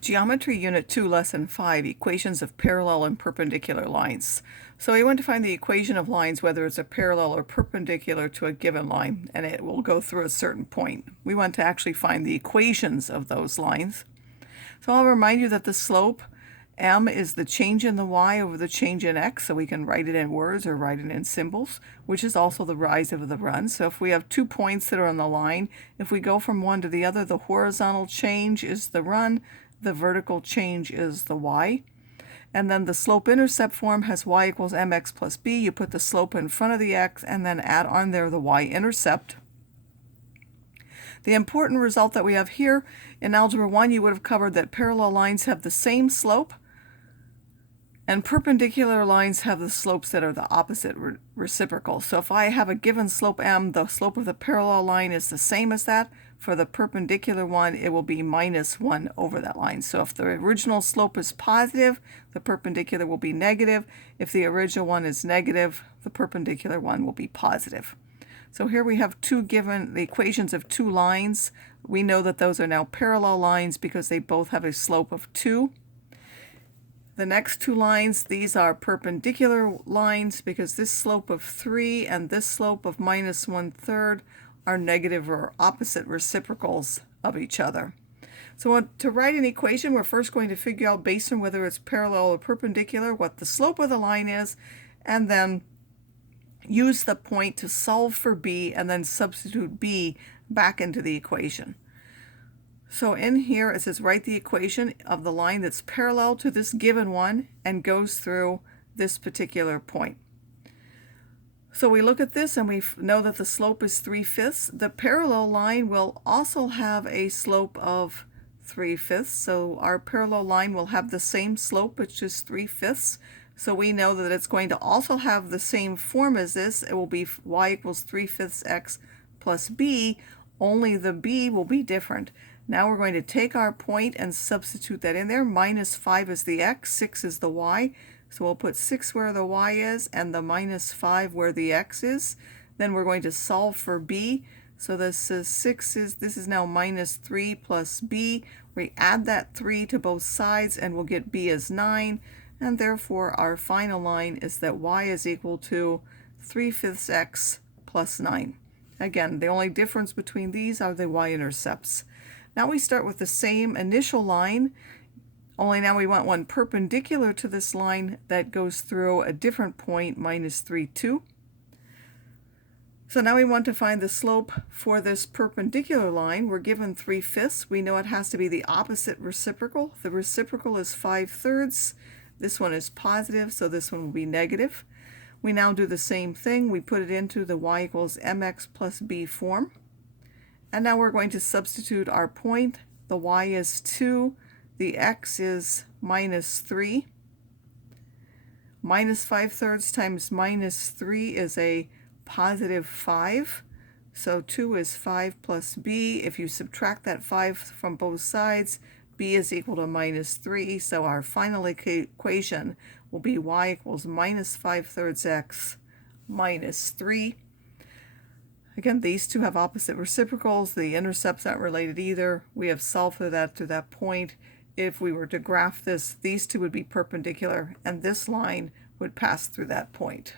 Geometry Unit 2, Lesson 5, Equations of Parallel and Perpendicular Lines. So we want to find the equation of lines, whether it's a parallel or perpendicular to a given line, and it will go through a certain point. We want to actually find the equations of those lines. So I'll remind you that the slope, m, is the change in the y over the change in x, so we can write it in words or write it in symbols, which is also the rise of the run. So if we have 2 points that are on the line, if we go from one to the other, the horizontal change is the run, the vertical change is the y. And then the slope-intercept form has y equals mx plus b. You put the slope in front of the x and then add on there the y-intercept. The important result that we have here, in Algebra 1 you would have covered that parallel lines have the same slope and perpendicular lines have the slopes that are the opposite reciprocal. So if I have a given slope m, the slope of the parallel line is the same as that. For the perpendicular one, it will be minus 1 over that line. So if the original slope is positive, the perpendicular will be negative. If the original one is negative, the perpendicular one will be positive. So here we have the equations of 2 lines. We know that those are now parallel lines because they both have a slope of 2. The next 2 lines, these are perpendicular lines because this slope of 3 and this slope of minus 1/3 are negative or opposite reciprocals of each other. So to write an equation, we're first going to figure out, based on whether it's parallel or perpendicular, what the slope of the line is, and then use the point to solve for b and then substitute b back into the equation. So in here it says write the equation of the line that's parallel to this given one and goes through this particular point. So we look at this and we know that the slope is 3/5. The parallel line will also have a slope of 3/5. So our parallel line will have the same slope, it's just 3/5. So we know that it's going to also have the same form as this. It will be y equals 3/5 x plus b, only the b will be different. Now we're going to take our point and substitute that in there. Minus 5 is the x, 6 is the y. So we'll put 6 where the y is and the minus 5 where the x is. Then we're going to solve for b. So this is now minus 3 plus b. We add that 3 to both sides and we'll get b as 9. And therefore our final line is that y is equal to 3/5 x plus 9. Again, the only difference between these are the y-intercepts. Now we start with the same initial line, only now we want one perpendicular to this line that goes through a different point, minus 3, 2. So now we want to find the slope for this perpendicular line. We're given 3/5. We know it has to be the opposite reciprocal. The reciprocal is 5/3. This one is positive, so this one will be negative. We now do the same thing. We put it into the y equals mx plus b form. And now we're going to substitute our point. The y is 2. The x is minus 3. Minus 5/3 times minus 3 is a positive 5. So 2 is 5 plus b. If you subtract that 5 from both sides, b is equal to minus 3. So our final equation will be y equals minus 5/3 x minus 3. Again, these two have opposite reciprocals. The intercepts aren't related either. We have solved for that to that point. If we were to graph this, these two would be perpendicular, and this line would pass through that point.